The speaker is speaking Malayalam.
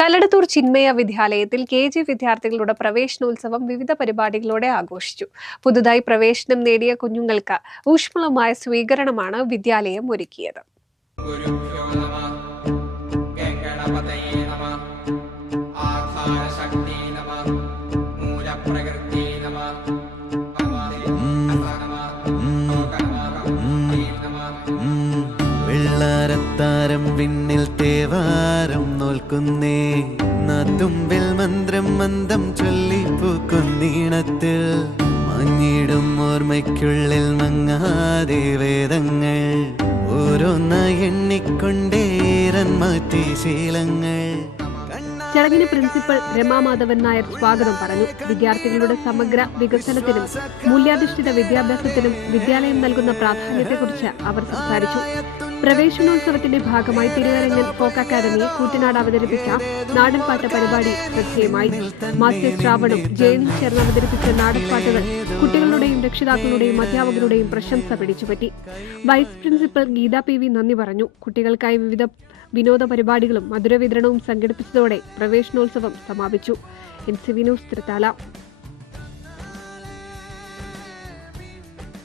കല്ലടത്തൂർ ചിന്മയ വിദ്യാലയത്തിൽ KG വിദ്യാർത്ഥികളുടെ പ്രവേശനോത്സവം വിവിധ പരിപാടികളോടെ ആഘോഷിച്ചു. പുതുതായി പ്രവേശനം നേടിയ കുഞ്ഞുങ്ങൾക്ക് ഊഷ്മളമായ സ്വീകരണമാണ് വിദ്യാലയം ഒരുക്കിയത്. വെള്ളാരത്താരം വിണ്ണിൽ തേവാരം നോൽക്കുന്നേ നാത്തുമ്പിൽ മന്ത്രം മന്ദം ചൊല്ലിപ്പൂക്കുന്നീണത്തിൽ മങ്ങിടും ഓർമ്മയ്ക്കുള്ളിൽ മങ്ങാതെ വേദങ്ങൾ ഓരോന്നായി എണ്ണിക്കൊണ്ടേരൻ മാറ്റി ശീലങ്ങൾ. ചടങ്ങിന് പ്രിൻസിപ്പൽ രമാമാധവൻ നായർ സ്വാഗതം പറഞ്ഞു. വിദ്യാർത്ഥികളുടെ സമഗ്ര വികസനത്തിനും മൂല്യാധിഷ്ഠിത വിദ്യാഭ്യാസത്തിനും വിദ്യാലയം നൽകുന്ന പ്രാധാന്യത്തെക്കുറിച്ച് അവർ സംസാരിച്ചു. പ്രവേശനോത്സവത്തിന്റെ ഭാഗമായി തിരുവരങ്ങൻ ഫോക്ക് അക്കാദമി കൂറ്റനാട് അവതരിപ്പിച്ച നാടൻപാട്ട് പരിപാടി ശ്രദ്ധേയമായി. മാസ്റ്റർ ശ്രാവണും ജയനും ചേർന്ന് അവതരിപ്പിച്ച നാടൻപാട്ടുകൾ കുട്ടികളുടെയും രക്ഷിതാക്കളുടെയും അധ്യാപകരുടെയും പ്രശംസ പിടിച്ചുപറ്റി. വൈസ് പ്രിൻസിപ്പൽ ഗീത PV നന്ദി പറഞ്ഞു. കുട്ടികൾക്കായി വിവിധ വിനോദ പരിപാടികളും മധുരവിതരണവും സംഘടിപ്പിച്ചതോടെ പ്രവേശനോത്സവം സമാപിച്ചു. NCV news Thrithala.